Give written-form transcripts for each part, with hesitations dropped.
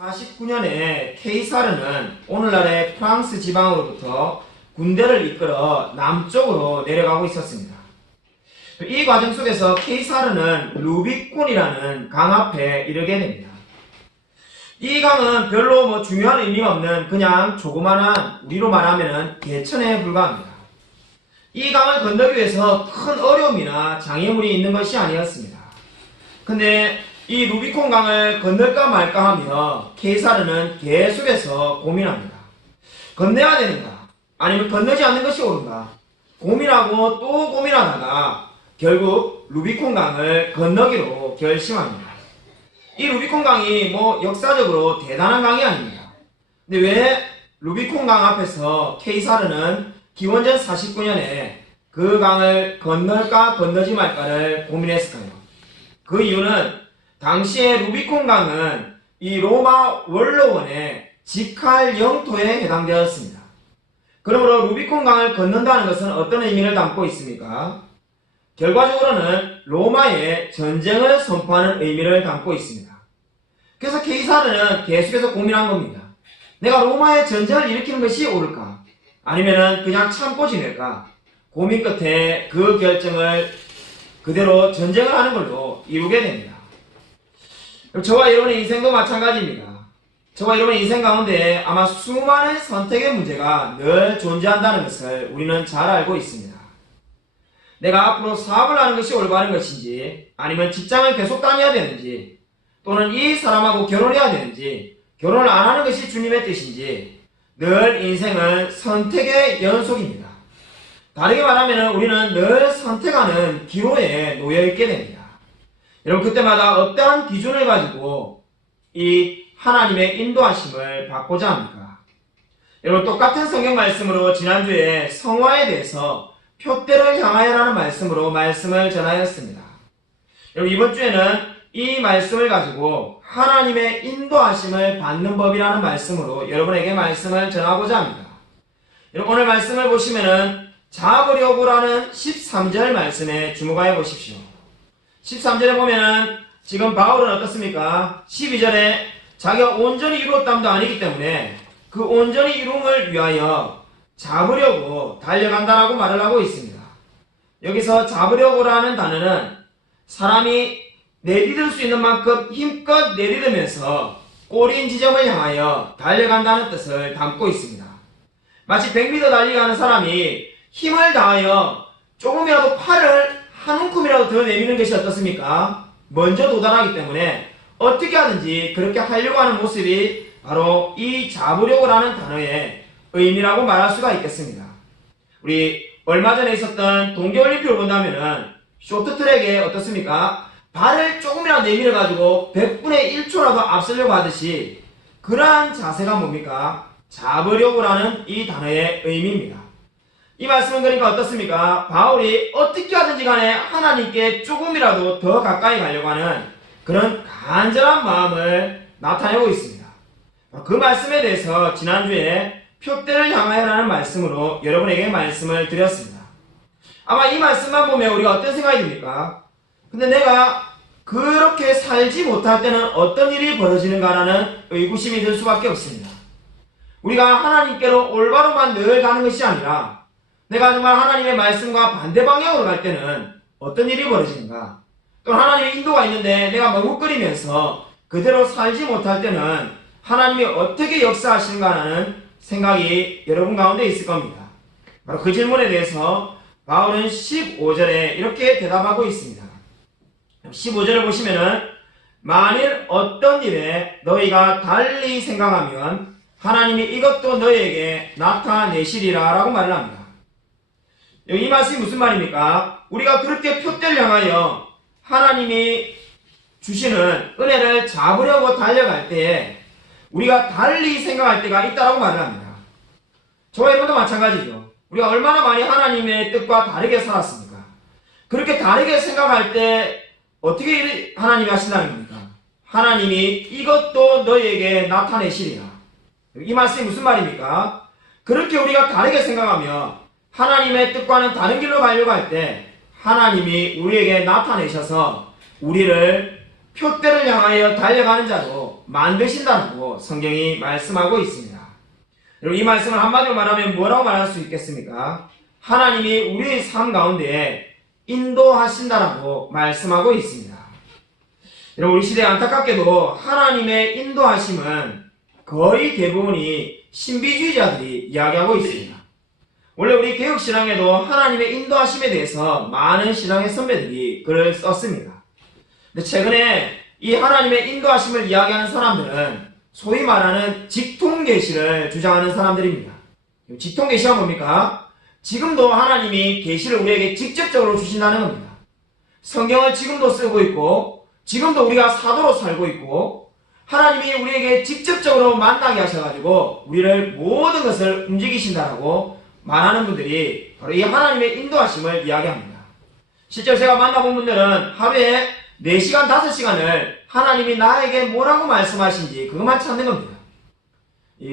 49년에 케이사르는 오늘날의 프랑스 지방으로부터 군대를 이끌어 남쪽으로 내려가고 있었습니다. 이 과정 속에서 케이사르는 루비콘이라는 강 앞에 이르게 됩니다. 이 강은 별로 중요한 의미가 없는 그냥 조그만한, 우리로 말하면 개천에 불과합니다. 이 강을 건너기 위해서 큰 어려움이나 장애물이 있는 것이 아니었습니다. 근데 이 루비콘 강을 건널까 말까 하며 케이사르는 계속해서 고민합니다. 건너야 되는가? 아니면 건너지 않는 것이 옳은가? 고민하고 또 고민하다가 결국 루비콘 강을 건너기로 결심합니다. 이 루비콘 강이 역사적으로 대단한 강이 아닙니다. 근데 왜 루비콘 강 앞에서 케이사르는 기원전 49년에 그 강을 건널까 건너지 말까를 고민했을까요? 그 이유는 당시에 루비콘 강은 이 로마 원로원의 직할 영토에 해당되었습니다. 그러므로 루비콘 강을 건넌다는 것은 어떤 의미를 담고 있습니까? 결과적으로는 로마의 전쟁을 선포하는 의미를 담고 있습니다. 그래서 케이사르는 계속해서 고민한 겁니다. 내가 로마의 전쟁을 일으키는 것이 옳을까? 아니면 그냥 참고 지낼까? 고민 끝에 그 결정을 그대로 전쟁을 하는 걸로 이루게 됩니다. 저와 여러분의 인생도 마찬가지입니다. 저와 여러분의 인생 가운데 아마 수많은 선택의 문제가 늘 존재한다는 것을 우리는 잘 알고 있습니다. 내가 앞으로 사업을 하는 것이 올바른 것인지, 아니면 직장을 계속 다녀야 되는지, 또는 이 사람하고 결혼해야 되는지, 결혼을 안 하는 것이 주님의 뜻인지, 늘 인생은 선택의 연속입니다. 다르게 말하면 우리는 늘 선택하는 기로에 놓여있게 됩니다. 여러분, 그때마다 어떠한 기준을 가지고 이 하나님의 인도하심을 받고자 합니까? 여러분, 똑같은 성경 말씀으로 지난주에 성화에 대해서 표대를 향하여라는 말씀으로 말씀을 전하였습니다. 여러분, 이번 주에는 이 말씀을 가지고 하나님의 인도하심을 받는 법이라는 말씀으로 여러분에게 말씀을 전하고자 합니다. 여러분, 오늘 말씀을 보시면은 잡으려고라는 13절 말씀에 주목하여 보십시오. 13절에 보면은 지금 바울은 어떻습니까? 12절에 자기가 온전히 이루었담도 아니기 때문에 그 온전히 이룸을 위하여 잡으려고 달려간다라고 말을 하고 있습니다. 여기서 잡으려고라는 단어는 사람이 내디딜 수 있는 만큼 힘껏 내디디면서 꼬린 지점을 향하여 달려간다는 뜻을 담고 있습니다. 마치 100m 달리가는 사람이 힘을 다하여 조금이라도 팔을 한 움큼이라도 더 내미는 것이 어떻습니까? 먼저 도달하기 때문에 어떻게 하든지 그렇게 하려고 하는 모습이 바로 이 잡으려고라는 단어의 의미라고 말할 수가 있겠습니다. 우리 얼마 전에 있었던 동계올림픽을 본다면은 쇼트트랙에 어떻습니까? 발을 조금이라도 내밀어 가지고 100분의 1초라도 앞서려고 하듯이 그러한 자세가 뭡니까? 잡으려고라는 이 단어의 의미입니다. 이 말씀은 그러니까 어떻습니까? 바울이 어떻게 하든지 간에 하나님께 조금이라도 더 가까이 가려고 하는 그런 간절한 마음을 나타내고 있습니다. 그 말씀에 대해서 지난주에 표대를 향하여라는 말씀으로 여러분에게 말씀을 드렸습니다. 아마 이 말씀만 보면 우리가 어떤 생각이 듭니까? 근데 내가 그렇게 살지 못할 때는 어떤 일이 벌어지는가라는 의구심이 들 수밖에 없습니다. 우리가 하나님께로 올바로만 늘 가는 것이 아니라 내가 정말 하나님의 말씀과 반대 방향으로 갈 때는 어떤 일이 벌어지는가? 또 하나님의 인도가 있는데 내가 머뭇거리면서 그대로 살지 못할 때는 하나님이 어떻게 역사하시는가라는 생각이 여러분 가운데 있을 겁니다. 바로 그 질문에 대해서 바울은 15절에 이렇게 대답하고 있습니다. 15절을 보시면은 만일 어떤 일에 너희가 달리 생각하면 하나님이 이것도 너희에게 나타내시리라 라고 말을 합니다. 이 말씀이 무슨 말입니까? 우리가 그렇게 표대를 향하여 하나님이 주시는 은혜를 잡으려고 달려갈 때에 우리가 달리 생각할 때가 있다라고 말을 합니다. 저와 여러분도 마찬가지죠. 우리가 얼마나 많이 하나님의 뜻과 다르게 살았습니까? 그렇게 다르게 생각할 때 어떻게 하나님이 하신다는 겁니까? 하나님이 이것도 너희에게 나타내시리라. 이 말씀이 무슨 말입니까? 그렇게 우리가 다르게 생각하며 하나님의 뜻과는 다른 길로 가려고 할 때 하나님이 우리에게 나타내셔서 우리를 표대를 향하여 달려가는 자로 만드신다고 성경이 말씀하고 있습니다. 여러분, 이 말씀을 한마디로 말하면 뭐라고 말할 수 있겠습니까? 하나님이 우리의 삶 가운데 인도하신다라고 말씀하고 있습니다. 여러분, 우리 시대에 안타깝게도 하나님의 인도하심은 거의 대부분이 신비주의자들이 이야기하고 있습니다. 원래 우리 개혁신앙에도 하나님의 인도하심에 대해서 많은 신앙의 선배들이 글을 썼습니다. 근데 최근에 이 하나님의 인도하심을 이야기하는 사람들은 소위 말하는 직통계시를 주장하는 사람들입니다. 직통계시가 뭡니까? 지금도 하나님이 계시를 우리에게 직접적으로 주신다는 겁니다. 성경을 지금도 쓰고 있고 지금도 우리가 사도로 살고 있고 하나님이 우리에게 직접적으로 만나게 하셔가지고 우리를 모든 것을 움직이신다라고 말하는 분들이 바로 이 하나님의 인도하심을 이야기합니다. 실제로 제가 만나본 분들은 하루에 4시간, 5시간을 하나님이 나에게 뭐라고 말씀하신지 그것만 찾는 겁니다.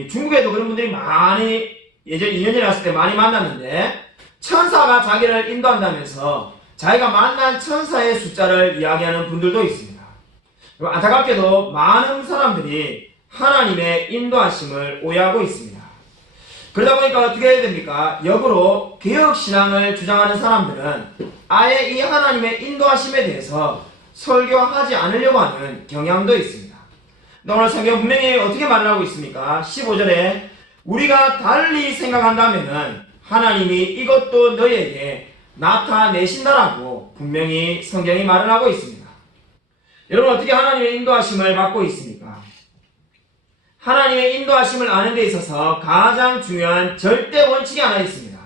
중국에도 그런 분들이 많이 예전 2년 전에 왔을 때 많이 만났는데 천사가 자기를 인도한다면서 자기가 만난 천사의 숫자를 이야기하는 분들도 있습니다. 안타깝게도 많은 사람들이 하나님의 인도하심을 오해하고 있습니다. 그러다 보니까 어떻게 해야 됩니까? 역으로 개혁신앙을 주장하는 사람들은 아예 이 하나님의 인도하심에 대해서 설교하지 않으려고 하는 경향도 있습니다. 오늘 성경 분명히 어떻게 말을 하고 있습니까? 15절에 우리가 달리 생각한다면 하나님이 이것도 너희에게 나타내신다라고 분명히 성경이 말을 하고 있습니다. 여러분, 어떻게 하나님의 인도하심을 받고 있습니까? 하나님의 인도하심을 아는 데 있어서 가장 중요한 절대 원칙이 하나 있습니다.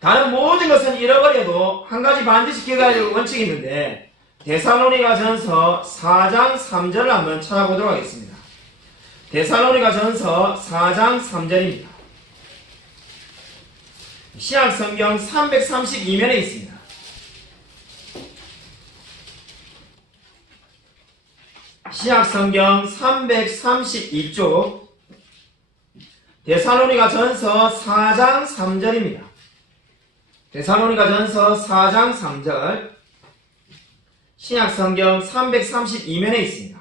다른 모든 것은 잃어버려도 한 가지 반드시 기억해야 될 원칙이 있는데 데살로니가전서 4장 3절을 한번 찾아보도록 하겠습니다. 데살로니가전서 4장 3절입니다. 신약성경 332면에 있습니다. 신약성경 332쪽 데살로니가전서 4장 3절입니다. 데살로니가전서 4장 3절 신약성경 332면에 있습니다.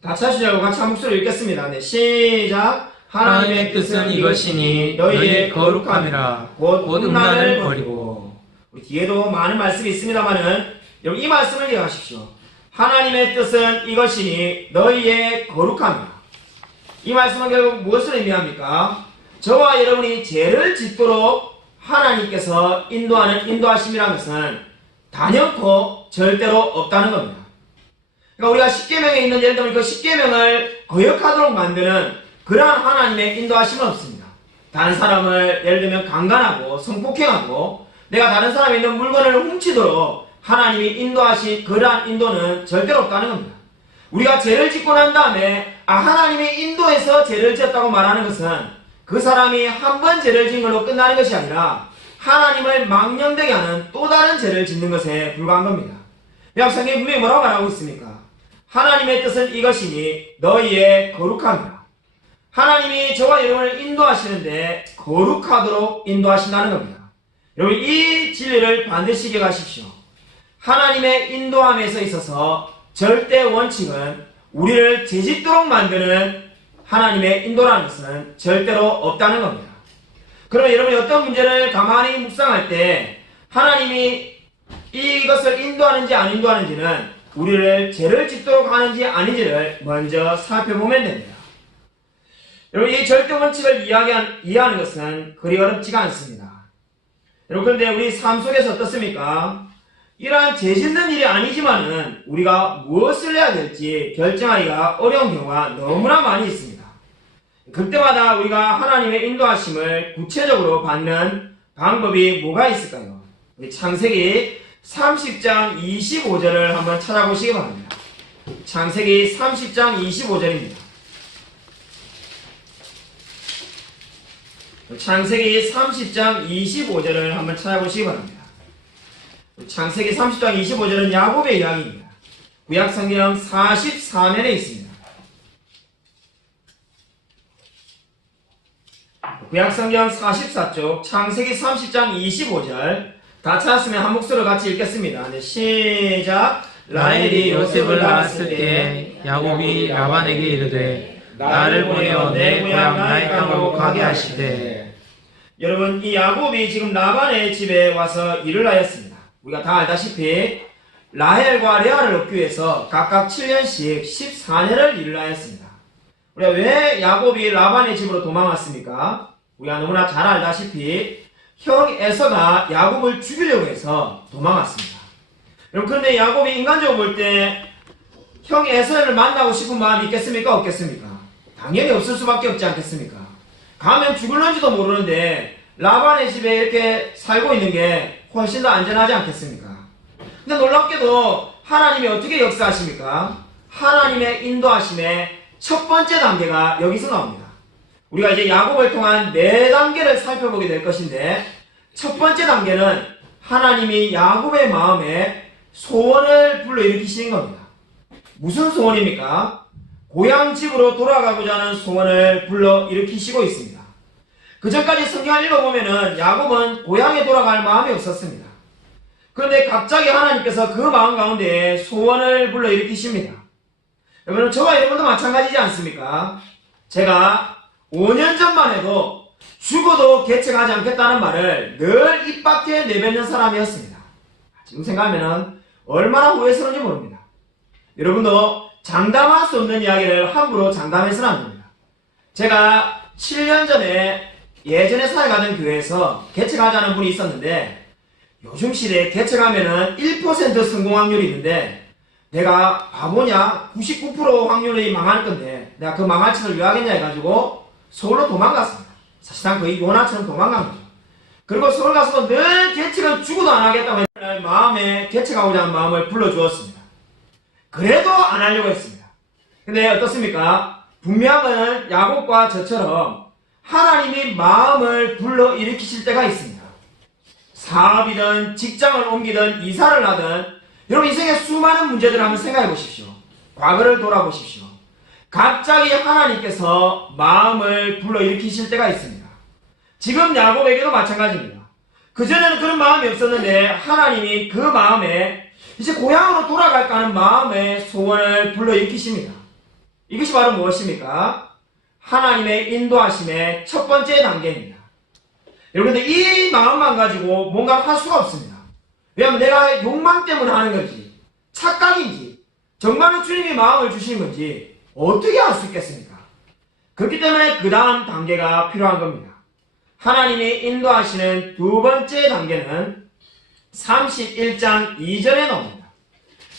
다 찾으시려고 같이 한 목소리로 읽겠습니다. 네, 시작. 하나님의 뜻은 이것이니 너희의 거룩함이라 곧 음란을 버리고. 우리 뒤에도 많은 말씀이 있습니다만은 여러분 이 말씀을 기억하십시오. 하나님의 뜻은 이것이니 너희의 거룩함이라. 이 말씀은 결국 무엇을 의미합니까? 저와 여러분이 죄를 짓도록 하나님께서 인도하는 인도하심이라는 것은 단연코 절대로 없다는 겁니다. 그러니까 우리가 십계명에 있는 예를 들면 그 십계명을 거역하도록 만드는 그러한 하나님의 인도하심은 없습니다. 다른 사람을 예를 들면 강간하고 성폭행하고 내가 다른 사람이 있는 물건을 훔치도록 하나님이 인도하신 그러한 인도는 절대로 없다는 겁니다. 우리가 죄를 짓고 난 다음에 하나님이 인도해서 죄를 지었다고 말하는 것은 그 사람이 한 번 죄를 지은 걸로 끝나는 것이 아니라 하나님을 망령되게 하는 또 다른 죄를 짓는 것에 불과한 겁니다. 성경이 분명히 뭐라고 말하고 있습니까? 하나님의 뜻은 이것이니 너희의 거룩함이라. 하나님이 저와 여러분을 인도하시는데 거룩하도록 인도하신다는 겁니다. 여러분 이 진리를 반드시 기억하십시오. 하나님의 인도함에서 있어서 절대 원칙은 우리를 죄짓도록 만드는 하나님의 인도라는 것은 절대로 없다는 겁니다. 그러면 여러분이 어떤 문제를 가만히 묵상할 때 하나님이 이것을 인도하는지 안 인도하는지는 우리를 죄를 짓도록 하는지 아닌지를 먼저 살펴보면 됩니다. 여러분 이 절대 원칙을 이해하는 것은 그리 어렵지가 않습니다. 여러분 그런데 우리 삶 속에서 어떻습니까? 이러한 죄 짓는 일이 아니지만은 우리가 무엇을 해야 될지 결정하기가 어려운 경우가 너무나 많이 있습니다. 그때마다 우리가 하나님의 인도하심을 구체적으로 받는 방법이 뭐가 있을까요? 우리 창세기 30장 25절을 한번 찾아보시기 바랍니다. 창세기 30장 25절입니다. 창세기 30장 25절을 한번 찾아보시기 바랍니다. 창세기 30장 25절은 야곱의 이야기입니다. 구약성경 44면에 있습니다. 구약성경 44쪽 창세기 30장 25절 다 찾았으면 한 목소리로 같이 읽겠습니다. 네, 시작. 라헬이 요셉을 낳았을 때 야곱이 라반에게 이르되 나를 보내어 내 고향 나의 땅으로 가게 하시되. 여러분, 이 야곱이 지금 라반의 집에 와서 일을 하였습니다. 우리가 다 알다시피 라헬과 레아를 얻기 위해서 각각 7년씩 14년을 일을 하였습니다. 우리가 왜 야곱이 라반의 집으로 도망왔습니까? 우리가 너무나 잘 알다시피 형 에서가 야곱을 죽이려고 해서 도망왔습니다. 여러분, 그런데 야곱이 인간적으로 볼 때 형 에서를 만나고 싶은 마음이 있겠습니까? 없겠습니까? 당연히 없을 수밖에 없지 않겠습니까? 가면 죽을런지도 모르는데 라반의 집에 이렇게 살고 있는 게 훨씬 더 안전하지 않겠습니까? 근데 놀랍게도 하나님이 어떻게 역사하십니까? 하나님의 인도하심의 첫 번째 단계가 여기서 나옵니다. 우리가 이제 야곱을 통한 4단계를 살펴보게 될 것인데, 첫 번째 단계는 하나님이 야곱의 마음에 소원을 불러일으키시는 겁니다. 무슨 소원입니까? 고향 집으로 돌아가고자 하는 소원을 불러일으키시고 있습니다. 그 전까지 성경을 읽어보면은 야곱은 고향에 돌아갈 마음이 없었습니다. 그런데 갑자기 하나님께서 그 마음 가운데 소원을 불러일으키십니다. 여러분, 저와 여러분도 마찬가지지 않습니까? 제가 5년 전만 해도 죽어도 개척하지 않겠다는 말을 늘 입 밖에 내뱉는 사람이었습니다. 지금 생각하면 얼마나 후회스러운지 모릅니다. 여러분도 장담할 수 없는 이야기를 함부로 장담해서는 안 됩니다. 제가 7년 전에 예전에 사역하던 교회에서 개척하자는 분이 있었는데, 요즘 시대에 개척하면은 1% 성공 확률이 있는데, 내가 바보냐? 99% 확률이 망할 건데 내가 그 망할 척을 왜 하겠냐 해가지고 서울로 도망갔습니다. 사실상 거의 요나처럼 도망간 거죠. 그리고 서울 가서도 늘 개척은 죽어도 안 하겠다고 마음에 개척하고자 하는 마음을 불러주었습니다. 그래도 안 하려고 했습니다. 근데 어떻습니까? 분명한 것은 야곱과 저처럼 하나님이 마음을 불러일으키실 때가 있습니다. 사업이든 직장을 옮기든 이사를 하든 여러분, 인생의 수많은 문제들을 한번 생각해 보십시오. 과거를 돌아보십시오. 갑자기 하나님께서 마음을 불러일으키실 때가 있습니다. 지금 야곱에게도 마찬가지입니다. 그전에는 그런 마음이 없었는데 하나님이 그 마음에 이제 고향으로 돌아갈까 하는 마음의 소원을 불러일으키십니다. 이것이 바로 무엇입니까? 하나님의 인도하심의 첫 번째 단계입니다. 여러분들, 이 마음만 가지고 뭔가 할 수가 없습니다. 왜냐하면 내가 욕망 때문에 하는 건지, 착각인지, 정말로 주님이 마음을 주신 건지 어떻게 알 수 있겠습니까? 그렇기 때문에 그 다음 단계가 필요한 겁니다. 하나님이 인도하시는 두 번째 단계는 31장 2절에 나옵니다.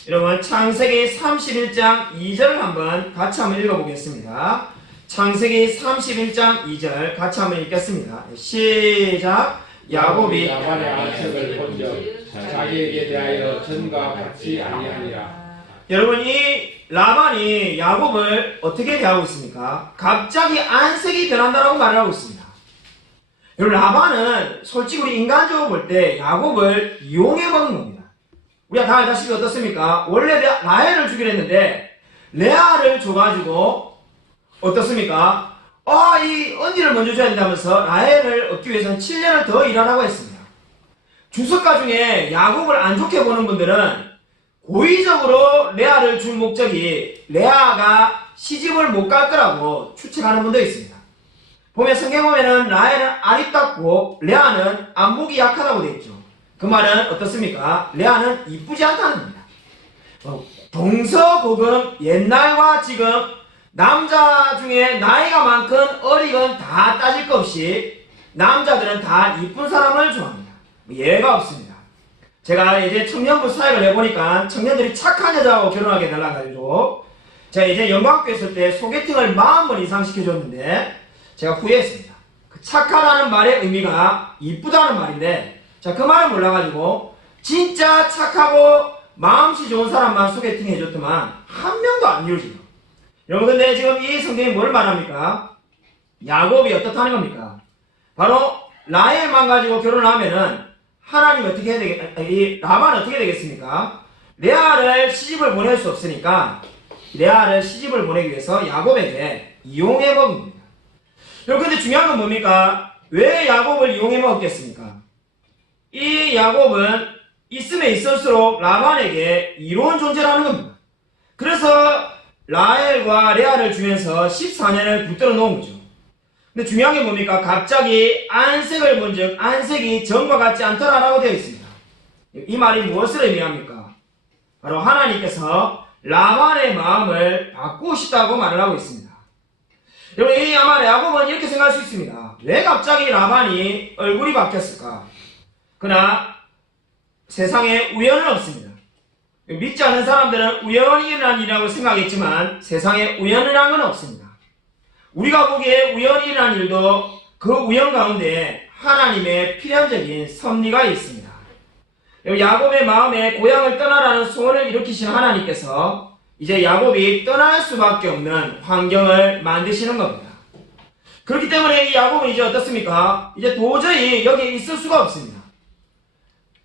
여러분, 창세기 31장 2절을 같이 한번 읽어보겠습니다. 창세기 31장 2절 같이 한번 읽겠습니다. 시작. 야곱이 라반의 안색을 본즉 자기에게 대하여 전과 같이 아니하니라. 여러분, 이 라반이 야곱을 어떻게 대하고 있습니까? 갑자기 안색이 변한다라고 말을 하고 있습니다. 여러분, 라반은 솔직히 우리 인간적으로 볼 때 야곱을 이용해 먹은 겁니다. 우리가 다 알다시피 어떻습니까? 원래 라헬을 주기로 했는데 레아를 줘가지고 어떻습니까? 이 언니를 먼저 줘야 된다면서 라헬을 얻기 위해서는 7년을 더 일하라고 했습니다. 주석가 중에 야곱을 안 좋게 보는 분들은 고의적으로 레아를 준 목적이 레아가 시집을 못 갈 거라고 추측하는 분도 있습니다. 보면 성경 보면은 라헬은 아립답고 레아는 안목이 약하다고 되어 있죠. 그 말은 어떻습니까? 레아는 이쁘지 않다는 겁니다. 동서고금, 옛날과 지금 남자 중에 나이가 많건 어리건 다 따질 것 없이 남자들은 다 이쁜 사람을 좋아합니다. 예외가 없습니다. 제가 이제 청년부 사역을 해보니까 청년들이 착한 여자하고 결혼하게 달라가지고 제가 이제 영광학교 있을 때 소개팅을 40번 이상 시켜줬는데 제가 후회했습니다. 그 착하다는 말의 의미가 이쁘다는 말인데 자, 그 말을 몰라가지고 진짜 착하고 마음씨 좋은 사람만 소개팅 해줬더만 한 명도 안 이루어지죠. 여러분, 근데 지금 이 성경이 뭘 말합니까? 야곱이 어떻다는 겁니까? 바로 라헬만 가지고 결혼하면은 하나님 어떻게 해야 이 라반은 어떻게 되겠습니까? 레아를 시집을 보낼 수 없으니까 레아를 시집을 보내기 위해서 야곱에게 이용해 먹은 겁니다. 여러분, 근데 중요한 건 뭡니까? 왜 야곱을 이용해 먹었겠습니까? 이 야곱은 있으면 있을수록 라반에게 이로운 존재라는 겁니다. 그래서 라헬과 레아를 주면서 14년을 붙들어 놓은 거죠. 근데 중요한 게 뭡니까? 갑자기 안색을 본즉 안색이 전과 같지 않더라라고 되어 있습니다. 이 말이 무엇을 의미합니까? 바로 하나님께서 라반의 마음을 바꾸시다고 말을 하고 있습니다. 여러분, 이 아마 야곱은 이렇게 생각할 수 있습니다. 왜 갑자기 라반이 얼굴이 바뀌었을까? 그러나 세상에 우연은 없습니다. 믿지 않는 사람들은 우연히 일어난 일이라고 생각했지만 세상에 우연이라는 건 없습니다. 우리가 보기에 우연히 일어난 일도 그 우연 가운데 하나님의 필연적인 섭리가 있습니다. 야곱의 마음에 고향을 떠나라는 소원을 일으키신 하나님께서 이제 야곱이 떠날 수밖에 없는 환경을 만드시는 겁니다. 그렇기 때문에 이 야곱은 이제 어떻습니까? 이제 도저히 여기에 있을 수가 없습니다.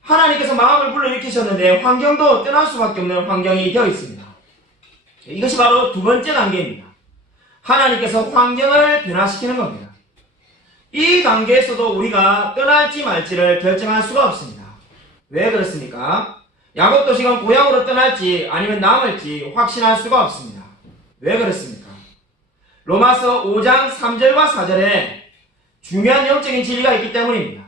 하나님께서 마음을 불러일으키셨는데 환경도 떠날 수밖에 없는 환경이 되어 있습니다. 이것이 바로 두 번째 단계입니다. 하나님께서 환경을 변화시키는 겁니다. 이 단계에서도 우리가 떠날지 말지를 결정할 수가 없습니다. 왜 그렇습니까? 야곱도 지금 고향으로 떠날지 아니면 남을지 확신할 수가 없습니다. 왜 그렇습니까? 로마서 5장 3절과 4절에 중요한 영적인 진리가 있기 때문입니다.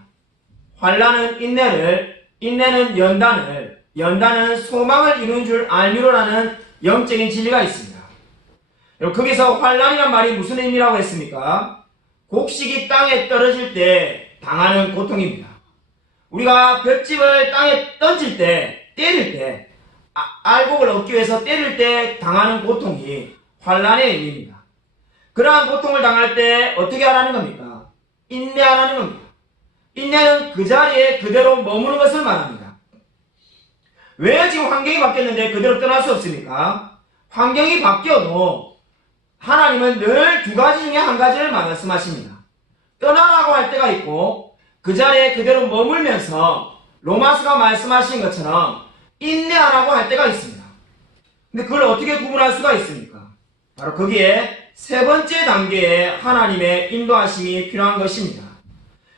환난은 인내를, 인내는 연단을, 연단은 소망을 이루는 줄 알미로라는 영적인 진리가 있습니다. 여러분, 거기서 환난이란 말이 무슨 의미라고 했습니까? 곡식이 땅에 떨어질 때 당하는 고통입니다. 우리가 볏짚을 땅에 던질 때, 때릴 때, 알곡을 얻기 위해서 때릴 때 당하는 고통이 환난의 의미입니다. 그러한 고통을 당할 때 어떻게 하라는 겁니까? 인내하라는 겁니다. 인내는 그 자리에 그대로 머무는 것을 말합니다. 왜 지금 환경이 바뀌었는데 그대로 떠날 수 없습니까? 환경이 바뀌어도 하나님은 늘 두 가지 중에 한 가지를 말씀하십니다. 떠나라고 할 때가 있고 그 자리에 그대로 머물면서 로마서가 말씀하신 것처럼 인내하라고 할 때가 있습니다. 근데 그걸 어떻게 구분할 수가 있습니까? 바로 거기에 세 번째 단계에 하나님의 인도하심이 필요한 것입니다.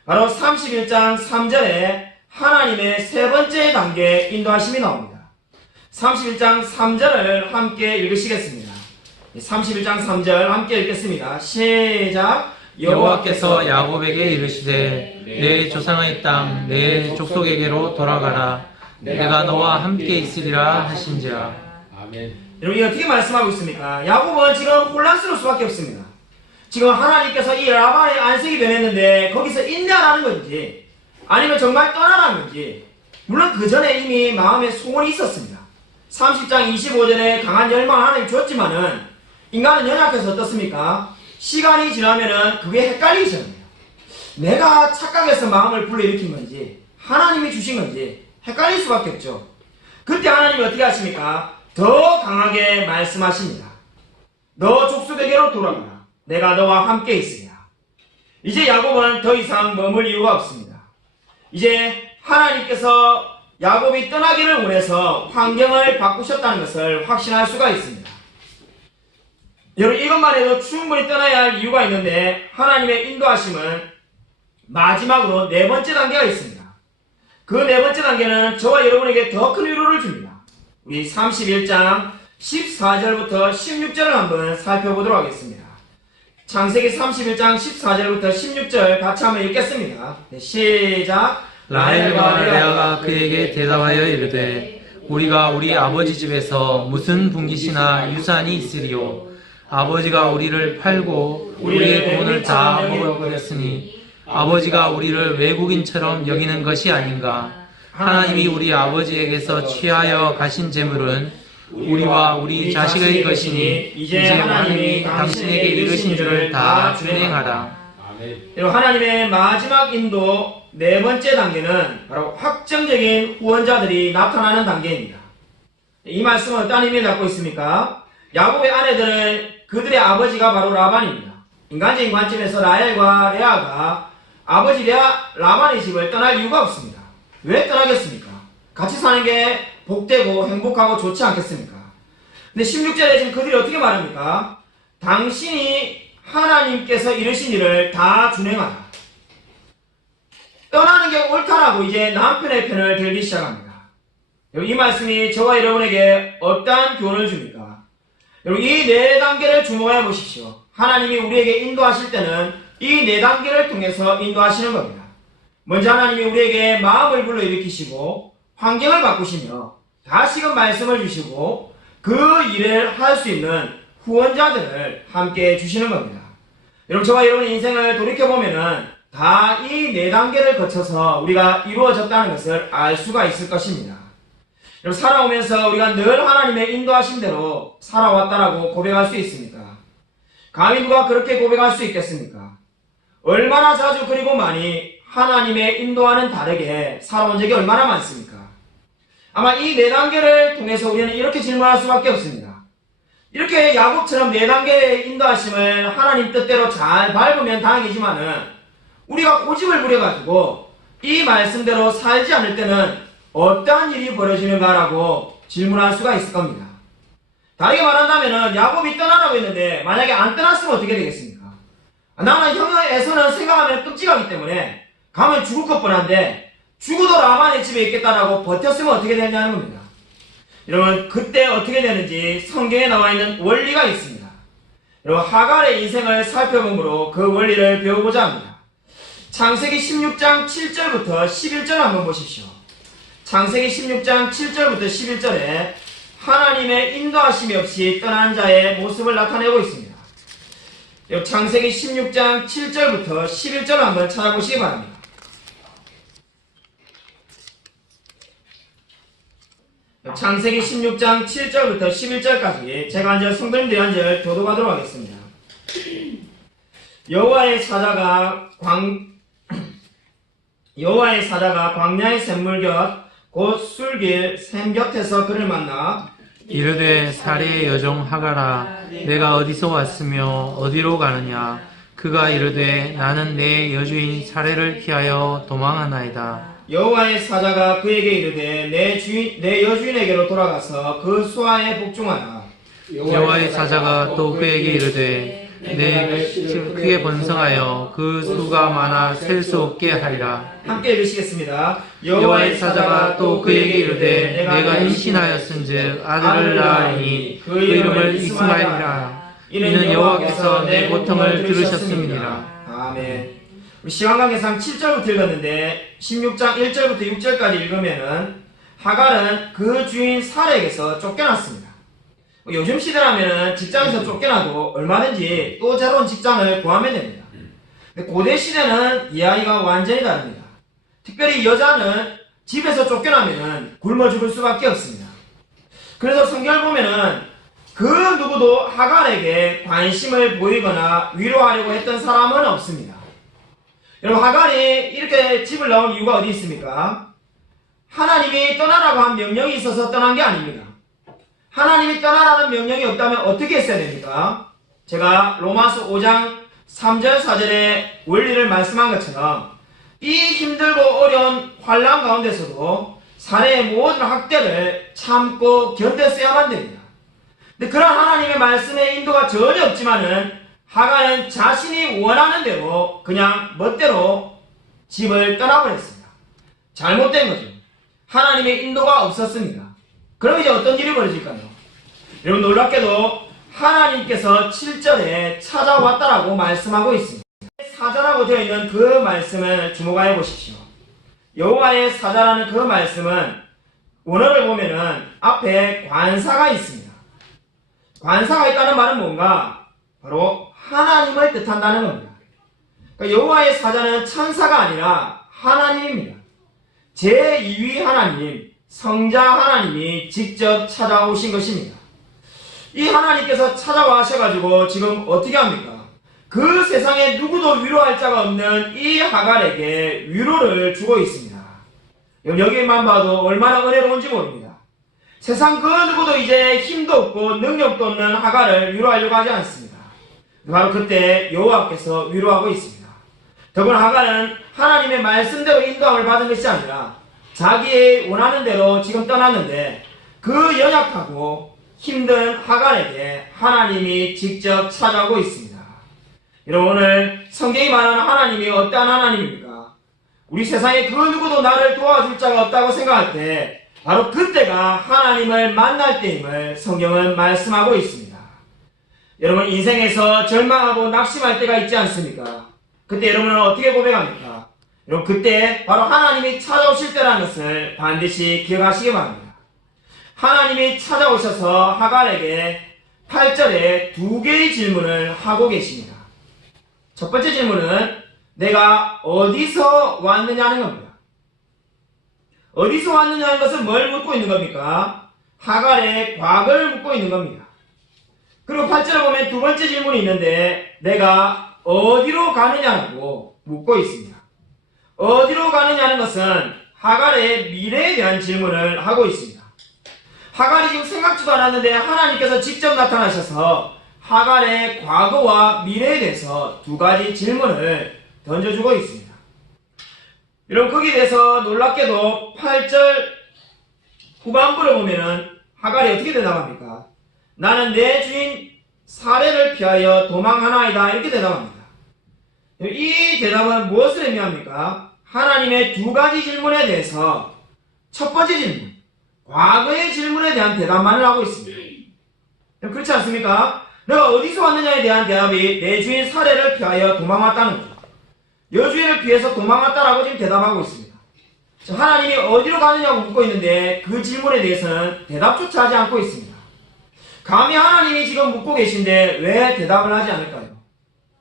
바로 31장 3절에 하나님의 세 번째 단계의 인도하심이 나옵니다. 31장 3절을 함께 읽으시겠습니다. 31장 3절 함께 읽겠습니다. 시작. 여호와께서 야곱에게 이르시되 내 조상의 땅 내 족속에게로 돌아가라. 내가 너와 함께 있으리라 하신지라. 아멘. 여러분, 이 어떻게 말씀하고 있습니까? 야곱은 지금 혼란스러울 수밖에 없습니다. 지금 하나님께서 이 라반의 안색이 변했는데 거기서 인내하라는 건지 아니면 정말 떠나라는 건지, 물론 그 전에 이미 마음에 소원이 있었습니다. 30장 25절에 강한 열망을 하나님 줬지만은 인간은 연약해서 어떻습니까? 시간이 지나면은 그게 헷갈리기 시작해요. 내가 착각해서 마음을 불러일으킨 건지 하나님이 주신 건지 헷갈릴 수밖에 없죠. 그때 하나님이 어떻게 하십니까? 더 강하게 말씀하십니다. 너 족속에게로 돌아가라. 내가 너와 함께 있으리라. 이제 야곱은 더 이상 머물 이유가 없습니다. 이제 하나님께서 야곱이 떠나기를 원해서 환경을 바꾸셨다는 것을 확신할 수가 있습니다. 여러분, 이것만 해도 충분히 떠나야 할 이유가 있는데 하나님의 인도하심은 마지막으로 네 번째 단계가 있습니다. 그 네 번째 단계는 저와 여러분에게 더 큰 위로를 줍니다. 우리 31장 14절부터 16절을 한번 살펴보도록 하겠습니다. 창세기 31장 14절부터 16절 같이 한번 읽겠습니다. 네, 시작. 라헬과 레아가 그에게 대답하여 이르되 우리가 우리 아버지 집에서 무슨 분깃이나 유산이 있으리요. 아버지가 우리를 팔고 우리의 돈을 다 먹어버렸으니 아버지가 우리를 외국인처럼 여기는 것이 아닌가. 하나님이 우리 아버지에게서 취하여 가신 재물은 우리와 우리 자식의 것이니 이제 하나님이 당신에게 이르신 줄을 다 준행하라. 아멘. 여러분, 하나님의 마지막 인도 네 번째 단계는 바로 확정적인 후원자들이 나타나는 단계입니다. 이 말씀은 어떤 의미를 갖고 있습니까? 야곱의 아내들은 그들의 아버지가 바로 라반입니다. 인간적인 관점에서 라헬과 레아가 아버지 라반의 집을 떠날 이유가 없습니다. 왜 떠나겠습니까? 같이 사는 게 복되고 행복하고 좋지 않겠습니까? 근데 16절에 지금 그들이 어떻게 말합니까? 당신이 하나님께서 이르신 일을 다 준행하라. 떠나는 게 옳다라고 이제 남편의 편을 들기 시작합니다. 여러분, 이 말씀이 저와 여러분에게 어떠한 교훈을 줍니까? 여러분, 이 네 단계를 주목해 보십시오. 하나님이 우리에게 인도하실 때는 이 네 단계를 통해서 인도하시는 겁니다. 먼저 하나님이 우리에게 마음을 불러일으키시고 환경을 바꾸시며 다시금 말씀을 주시고 그 일을 할 수 있는 후원자들을 함께 주시는 겁니다. 여러분, 저와 여러분의 인생을 돌이켜보면은 다 이 네 단계를 거쳐서 우리가 이루어졌다는 것을 알 수가 있을 것입니다. 여러분, 살아오면서 우리가 늘 하나님의 인도하심대로 살아왔다라고 고백할 수 있습니까? 감히 누가 그렇게 고백할 수 있겠습니까? 얼마나 자주 그리고 많이 하나님의 인도와는 다르게 살아온 적이 얼마나 많습니까? 아마 이 네 단계를 통해서 우리는 이렇게 질문할 수밖에 없습니다. 이렇게 야곱처럼 네 단계의 인도하심을 하나님 뜻대로 잘 밟으면 다행이지만은 우리가 고집을 부려가지고 이 말씀대로 살지 않을 때는 어떠한 일이 벌어지는가라고 질문할 수가 있을 겁니다. 다르게 말한다면은 야곱이 떠나라고 했는데 만약에 안 떠났으면 어떻게 되겠습니까? 나는 형에서는 생각하면 끔찍하기 때문에 가면 죽을 것 뻔한데 죽어도 라반의 집에 있겠다라고 버텼으면 어떻게 되냐는 겁니다. 여러분, 그때 어떻게 되는지 성경에 나와 있는 원리가 있습니다. 여러분, 하갈의 인생을 살펴보므로 그 원리를 배워보자 합니다. 창세기 16장 7절부터 11절 한번 보십시오. 창세기 16장 7절부터 11절에 하나님의 인도하심이 없이 떠난 자의 모습을 나타내고 있습니다. 창세기 16장 7절부터 11절 한번 찾아보시기 바랍니다. 창세기 16장 7절부터 11절까지 제가 이제 성도님들이 한 절 교독하도록 하겠습니다. 여호와의 사자가 광야의 샘물 곁 곧 술길 샘 곁에서 그를 만나 이르되 사례의 여종 하갈아 내가 어디서 왔으며 어디로 가느냐 그가 이르되 나는 내 여주인 사례를 피하여 도망하나이다. 여호와의 사자가 그에게 이르되 내 여주인에게로 돌아가서 그 수하에 복종하라. 여호와의 사자가 또 그에게 이르되 내 크게 번성하여 그 수가 많아 셀 수 없게 하리라. 함께 읽으시겠습니다. 여호와의 사자가 또 그에게 이르되 내가 임신하였은즉 아들을 낳으니 그 이름을 이스마엘이라. 이는 여호와께서 내 고통을 들으셨습니다. 아멘. 우리 시간관계상 7절부터 읽었는데 16장 1절부터 6절까지 읽으면은 하갈은 그 주인 사례에게서 쫓겨났습니다. 요즘 시대라면 직장에서 쫓겨나도 얼마든지 또 새로운 직장을 구하면 됩니다. 근데 고대 시대는 이야기가 완전히 다릅니다. 특별히 여자는 집에서 쫓겨나면 굶어 죽을 수밖에 없습니다. 그래서 성경을 보면은 그 누구도 하갈에게 관심을 보이거나 위로하려고 했던 사람은 없습니다. 여러분, 하갈이 이렇게 집을 나온 이유가 어디 있습니까? 하나님이 떠나라고 한 명령이 있어서 떠난 게 아닙니다. 하나님이 떠나라는 명령이 없다면 어떻게 했어야 됩니까? 제가 로마서 5장 3절 4절의 원리를 말씀한 것처럼 이 힘들고 어려운 환난 가운데서도 사례의 모든 학대를 참고 견뎠어야만 됩니다. 근데 그런 하나님의 말씀의 인도가 전혀 없지만은 하갈은 자신이 원하는 대로 그냥 멋대로 집을 떠나버렸습니다. 잘못된 거죠. 하나님의 인도가 없었습니다. 그럼 이제 어떤 일이 벌어질까요? 여러분, 놀랍게도 하나님께서 7절에 찾아왔다라고 말씀하고 있습니다. 사자라고 되어 있는 그 말씀을 주목하여 보십시오. 여호와의 사자라는 그 말씀은 원어를 보면은 앞에 관사가 있습니다. 관사가 있다는 말은 뭔가? 바로 하나님을 뜻한다는 겁니다. 그러니까 여호와의 사자는 천사가 아니라 하나님입니다. 제2위 하나님, 성자 하나님이 직접 찾아오신 것입니다. 이 하나님께서 찾아와 하셔가지고 지금 어떻게 합니까? 그 세상에 누구도 위로할 자가 없는 이 하갈에게 위로를 주고 있습니다. 여기만 봐도 얼마나 은혜로운지 모릅니다. 세상 그 누구도 이제 힘도 없고 능력도 없는 하갈을 위로하려고 하지 않습니다. 바로 그때 여호와께서 위로하고 있습니다. 더구나 하갈은 하나님의 말씀대로 인도함을 받은 것이 아니라 자기의 원하는 대로 지금 떠났는데 그 연약하고 힘든 하갈에게 하나님이 직접 찾아오고 있습니다. 여러분, 오늘 성경이 말하는 하나님이 어떠한 하나님입니까? 우리 세상에 그 누구도 나를 도와줄 자가 없다고 생각할 때 바로 그때가 하나님을 만날 때임을 성경은 말씀하고 있습니다. 여러분 인생에서 절망하고 낙심할 때가 있지 않습니까? 그때 여러분은 어떻게 고백합니까? 여러분 그때 바로 하나님이 찾아오실 때라는 것을 반드시 기억하시기 바랍니다. 하나님이 찾아오셔서 하갈에게 8절에 두 개의 질문을 하고 계십니다. 첫 번째 질문은 내가 어디서 왔느냐는 겁니다. 어디서 왔느냐는 것은 뭘 묻고 있는 겁니까? 하갈의 과거를 묻고 있는 겁니다. 그리고 8절에 보면 두 번째 질문이 있는데 내가 어디로 가느냐고 묻고 있습니다. 어디로 가느냐는 것은 하갈의 미래에 대한 질문을 하고 있습니다. 하갈이 지금 생각지도 않았는데 하나님께서 직접 나타나셔서 하갈의 과거와 미래에 대해서 두 가지 질문을 던져주고 있습니다. 여러분 거기에 대해서 놀랍게도 8절 후반부를 보면은 하갈이 어떻게 대답합니까? 나는 내 주인 사례를 피하여 도망하나이다 이렇게 대답합니다. 이 대답은 무엇을 의미합니까? 하나님의 두 가지 질문에 대해서 첫 번째 질문, 과거의 질문에 대한 대답만을 하고 있습니다. 그렇지 않습니까? 내가 어디서 왔느냐에 대한 대답이 내 주인 사례를 피하여 도망왔다는 거죠. 여주인을 피해서 도망왔다라고 지금 대답하고 있습니다. 하나님이 어디로 가느냐고 묻고 있는데 그 질문에 대해서는 대답조차 하지 않고 있습니다. 감히 하나님이 지금 묻고 계신데 왜 대답을 하지 않을까요?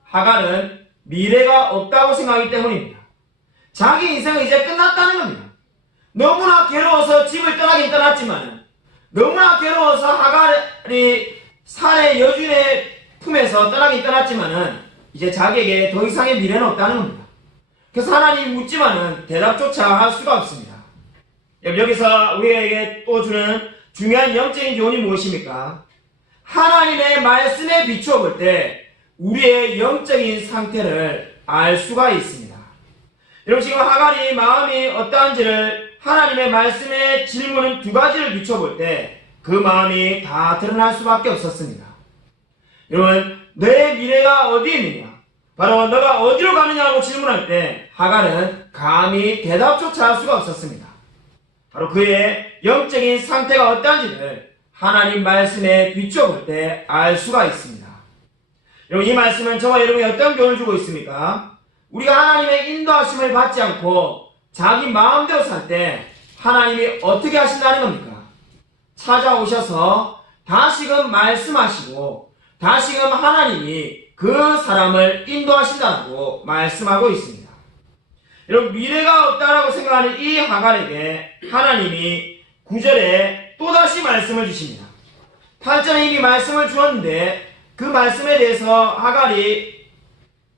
하갈은 미래가 없다고 생각하기 때문입니다. 자기 인생은 이제 끝났다는 겁니다. 너무나 괴로워서 집을 떠나긴 떠났지만 너무나 괴로워서 하갈이 사례 여주인의 품에서 떠나긴 떠났지만은 이제 자기에게 더 이상의 미래는 없다는 겁니다. 그래서 하나님이 묻지만은 대답조차 할 수가 없습니다. 여기서 우리에게 또 주는 중요한 영적인 교훈이 무엇입니까? 하나님의 말씀에 비추어 볼 때 우리의 영적인 상태를 알 수가 있습니다. 여러분 지금 하갈이 마음이 어떠한지를 하나님의 말씀의 질문은 두 가지를 비추어 볼 때 그 마음이 다 드러날 수밖에 없었습니다. 여러분 내 미래가 어디에 있느냐? 바로 너가 어디로 가느냐고 질문할 때 하갈은 감히 대답조차 할 수가 없었습니다. 바로 그의 영적인 상태가 어떠한지를 하나님 말씀에 비추어 볼 때 알 수가 있습니다. 여러분 이 말씀은 저와 여러분이 어떤 교훈을 주고 있습니까? 우리가 하나님의 인도하심을 받지 않고 자기 마음대로 살 때 하나님이 어떻게 하신다는 겁니까? 찾아오셔서 다시금 말씀하시고 다시금 하나님이 그 사람을 인도하신다고 말씀하고 있습니다. 여러분 미래가 없다라고 생각하는 이 하갈에게 하나님이 9절에 또다시 말씀을 주십니다. 8절에 이미 말씀을 주었는데 그 말씀에 대해서 하갈이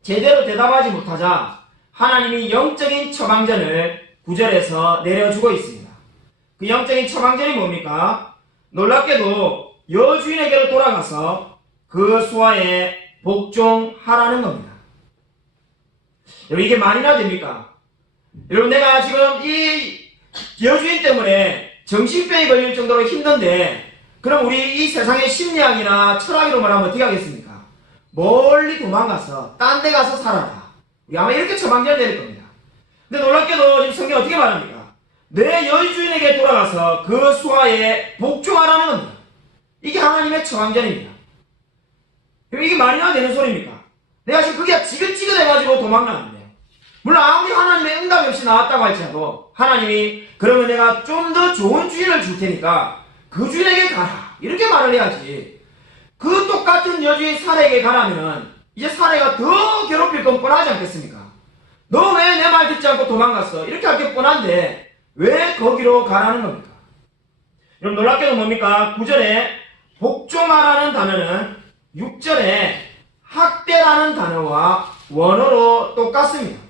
제대로 대답하지 못하자 하나님이 영적인 처방전을 9절에서 내려주고 있습니다. 그 영적인 처방전이 뭡니까? 놀랍게도 여주인에게로 돌아가서 그 수하에 복종하라는 겁니다. 여러분 이게 말이나 됩니까? 여러분 내가 지금 이 여주인 때문에 정신병이 걸릴 정도로 힘든데 그럼 우리 이 세상의 심리학이나 철학으로 말하면 어떻게 하겠습니까? 멀리 도망가서 딴 데 가서 살아라. 우리 아마 이렇게 처방전이 될 겁니다. 근데 놀랍게도 지금 성경 어떻게 말합니까? 내 여주인에게 돌아가서 그 수하에 복종하라는 겁니다. 이게 하나님의 처방전입니다. 이게 말이나 되는 소리입니까? 내가 지금 그게 지긋지긋해가지고 도망가는데 물론 아무리 하나님의 응답이 없이 나왔다고 할지라도 하나님이 그러면 내가 좀 더 좋은 주인을 줄 테니까 그 주인에게 가라 이렇게 말을 해야지. 그 똑같은 여주인 사례에게 가라면 이제 사례가 더 괴롭힐 건 뻔하지 않겠습니까? 너 왜 내 말 듣지 않고 도망갔어? 이렇게 할 게 뻔한데 왜 거기로 가라는 겁니까? 여러분 놀랍게도 뭡니까? 9절에 복종하라는 단어는 6절에 학대라는 단어와 원어로 똑같습니다.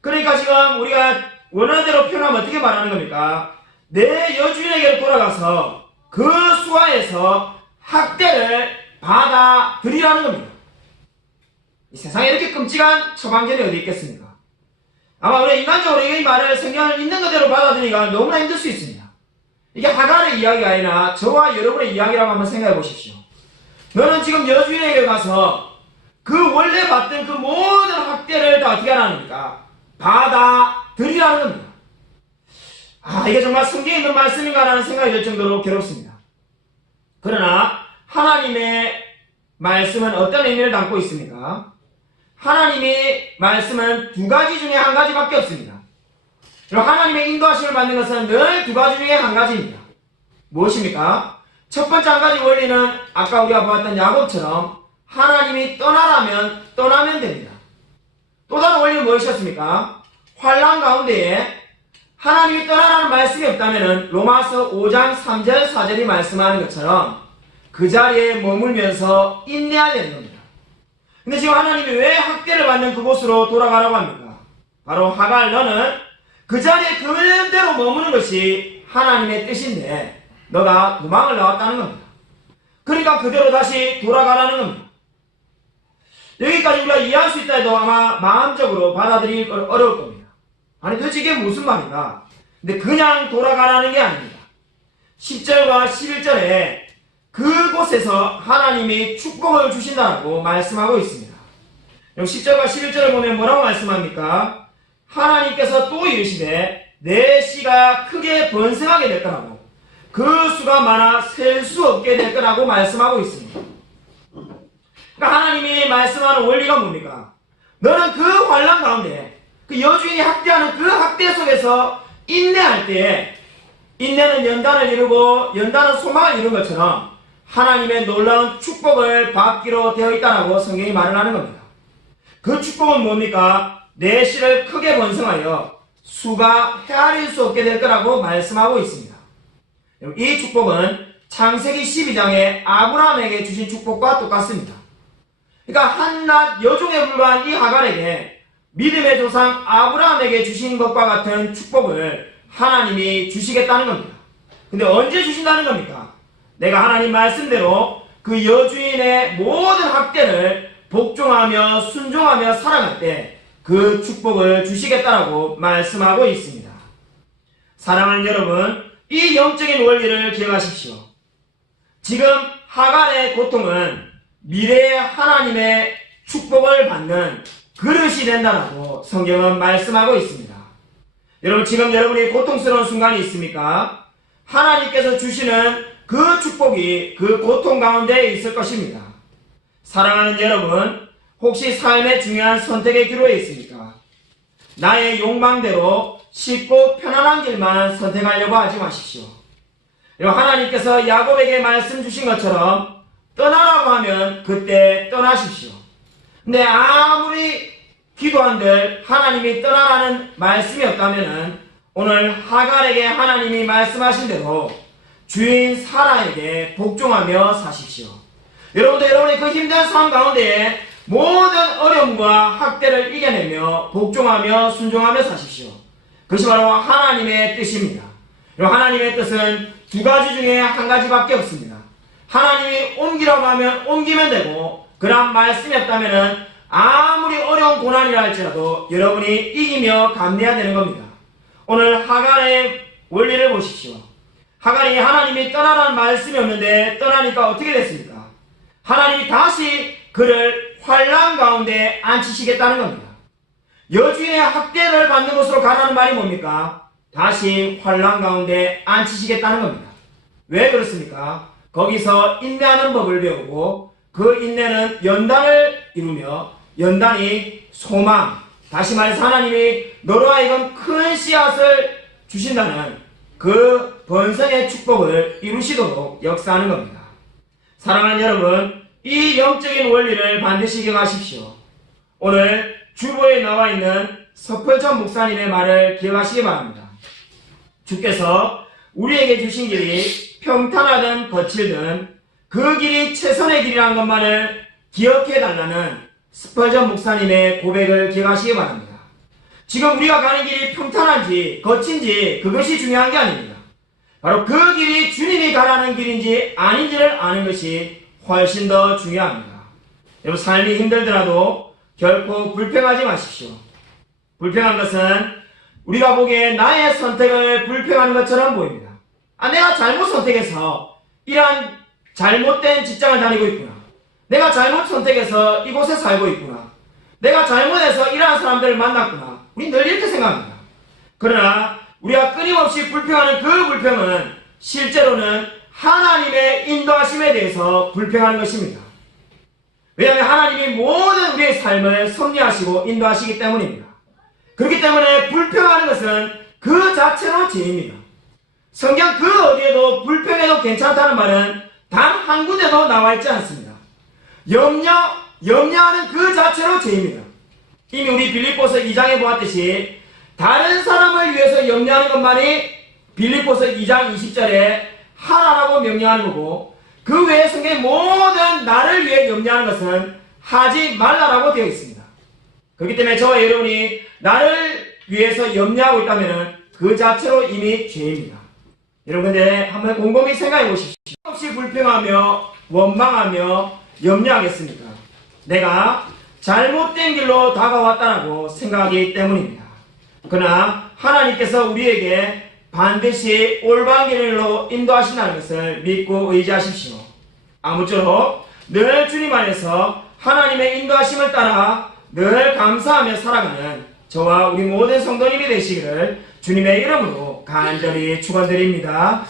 그러니까 지금 우리가 원어대로 표현하면 어떻게 말하는 겁니까? 내 여주인에게 돌아가서 그 수하에서 학대를 받아들이라는 겁니다. 이 세상에 이렇게 끔찍한 처방전이 어디 있겠습니까? 아마 우리 인간적으로 이 말을 성경을 있는 그대로 받아들이기가 너무나 힘들 수 있습니다. 이게 하갈의 이야기가 아니라 저와 여러분의 이야기라고 한번 생각해 보십시오. 너는 지금 여주인에게 가서 그 원래 받던 그 모든 학대를 다 어떻게 하라는 겁니까? 받아들이라는 겁니다. 이게 정말 성경에 있는 말씀인가라는 생각이 들 정도로 괴롭습니다. 그러나 하나님의 말씀은 어떤 의미를 담고 있습니까? 하나님의 말씀은 두 가지 중에 한 가지밖에 없습니다. 그리고 하나님의 인도하심을 받는 것은 늘 두 가지 중에 한 가지입니다. 무엇입니까? 첫 번째 한 가지 원리는 아까 우리가 보았던 야곱처럼 하나님이 떠나라면 떠나면 됩니다. 또 다른 원리는 무엇이었습니까? 환난 가운데에 하나님이 떠나라는 말씀이 없다면 로마서 5장 3절 4절이 말씀하는 것처럼 그 자리에 머물면서 인내해야 되는 겁니다. 근데 지금 하나님이 왜 학대를 받는 그곳으로 돌아가라고 합니까? 바로 하갈 너는 그 자리에 그대로 머무는 것이 하나님의 뜻인데 너가 도망을 나왔다는 겁니다. 그러니까 그대로 다시 돌아가라는 겁니다. 여기까지 우리가 이해할 수 있다 해도 아마 마음적으로 받아들이기 어려울 겁니다. 아니 도대체 이게 무슨 말인가? 근데 그냥 돌아가라는 게 아닙니다. 10절과 11절에 그곳에서 하나님이 축복을 주신다고 말씀하고 있습니다. 10절과 11절을 보면 뭐라고 말씀합니까? 하나님께서 또 이르시되 내 씨가 크게 번성하게 될 거라고 그 수가 많아 셀 수 없게 될 거라고 말씀하고 있습니다. 그러니까 하나님이 말씀하는 원리가 뭡니까? 너는 그 환난 가운데 그 여주인이 학대하는 그 학대 속에서 인내할 때에 인내는 연단을 이루고 연단은 소망을 이룬 것처럼 하나님의 놀라운 축복을 받기로 되어 있다라고 성경이 말을 하는 겁니다. 그 축복은 뭡니까? 내 씨를 크게 번성하여 수가 헤아릴 수 없게 될 거라고 말씀하고 있습니다. 이 축복은 창세기 12장에 아브라함에게 주신 축복과 똑같습니다. 그러니까 한낱 여종에 불과한 이 하갈에게 믿음의 조상 아브라함에게 주신 것과 같은 축복을 하나님이 주시겠다는 겁니다. 근데 언제 주신다는 겁니까? 내가 하나님 말씀대로 그 여주인의 모든 학대를 복종하며 순종하며 살아갈 때 그 축복을 주시겠다라고 말씀하고 있습니다. 사랑하는 여러분, 이 영적인 원리를 기억하십시오. 지금 하갈의 고통은 미래의 하나님의 축복을 받는 그릇이 된다라고 성경은 말씀하고 있습니다. 여러분, 지금 여러분이 고통스러운 순간이 있습니까? 하나님께서 주시는 그 축복이 그 고통 가운데 있을 것입니다. 사랑하는 여러분, 혹시 삶의 중요한 선택의 기로에 있습니까? 나의 욕망대로 쉽고 편안한 길만 선택하려고 하지 마십시오. 그리고 하나님께서 야곱에게 말씀 주신 것처럼 떠나라고 하면 그때 떠나십시오. 근데 아무리 기도한들 하나님이 떠나라는 말씀이 없다면 오늘 하갈에게 하나님이 말씀하신 대로 주인 사라에게 복종하며 사십시오. 여러분도 여러분의 그 힘든 삶 가운데에 모든 어려움과 학대를 이겨내며 복종하며 순종하며 사십시오. 그것이 바로 하나님의 뜻입니다. 그리고 하나님의 뜻은 두 가지 중에 한 가지밖에 없습니다. 하나님이 옮기라고 하면 옮기면 되고 그런 말씀이 없다면 아무리 어려운 고난이라 할지라도 여러분이 이기며 감내해야 되는 겁니다. 오늘 하갈의 원리를 보십시오. 하갈이 하나님이 떠나라는 말씀이 없는데 떠나니까 어떻게 됐습니까? 하나님이 다시 그를 환난 가운데 앉히시겠다는 겁니다. 여주인의 학대를 받는 곳으로 가라는 말이 뭡니까? 다시 환난 가운데 앉히시겠다는 겁니다. 왜 그렇습니까? 거기서 인내하는 법을 배우고 그 인내는 연단을 이루며 연단이 소망, 다시 말해서 하나님이 너로 하여금 큰 씨앗을 주신다는 그 번성의 축복을 이루시도록 역사하는 겁니다. 사랑하는 여러분, 이 영적인 원리를 반드시 기억하십시오. 오늘 주보에 나와 있는 서펄천 목사님의 말을 기억하시기 바랍니다. 주께서 우리에게 주신 길이 평탄하든 거칠든 그 길이 최선의 길이라는 것만을 기억해달라는 스펄전 목사님의 고백을 기억하시기 바랍니다. 지금 우리가 가는 길이 평탄한지 거친지 그것이 중요한 게 아닙니다. 바로 그 길이 주님이 가라는 길인지 아닌지를 아는 것이 훨씬 더 중요합니다. 여러분, 삶이 힘들더라도 결코 불평하지 마십시오. 불평한 것은 우리가 보기에 나의 선택을 불평하는 것처럼 보입니다. 내가 잘못 선택해서 이러한 잘못된 직장을 다니고 있구나. 내가 잘못 선택해서 이곳에 살고 있구나. 내가 잘못해서 이러한 사람들을 만났구나. 우린 늘 이렇게 생각합니다. 그러나 우리가 끊임없이 불평하는 그 불평은 실제로는 하나님의 인도하심에 대해서 불평하는 것입니다. 왜냐하면 하나님이 모든 우리의 삶을 섭리하시고 인도하시기 때문입니다. 그렇기 때문에 불평하는 것은 그 자체로 죄입니다. 성경 그 어디에도 불평해도 괜찮다는 말은 단 한 군데도 나와 있지 않습니다. 염려하는 그 자체로 죄입니다. 이미 우리 빌립보서 2장에 보았듯이 다른 사람을 위해서 염려하는 것만이 빌립보서 2장 20절에 하라라고 명령하는 거고, 그 외에 성경의 모든 나를 위해 염려하는 것은 하지 말라라고 되어 있습니다. 그렇기 때문에 저와 여러분이 나를 위해서 염려하고 있다면 그 자체로 이미 죄입니다. 여러분, 근데 한번 곰곰이 생각해 보십시오. 없이 불평하며 원망하며 염려하겠습니까? 내가 잘못된 길로 다가왔다라고 생각하기 때문입니다. 그러나 하나님께서 우리에게 반드시 올바른 길로 인도하신다는 것을 믿고 의지하십시오. 아무쪼록 늘 주님 안에서 하나님의 인도하심을 따라 늘 감사하며 살아가는 저와 우리 모든 성도님이 되시기를 주님의 이름으로 간절히 축원드립니다.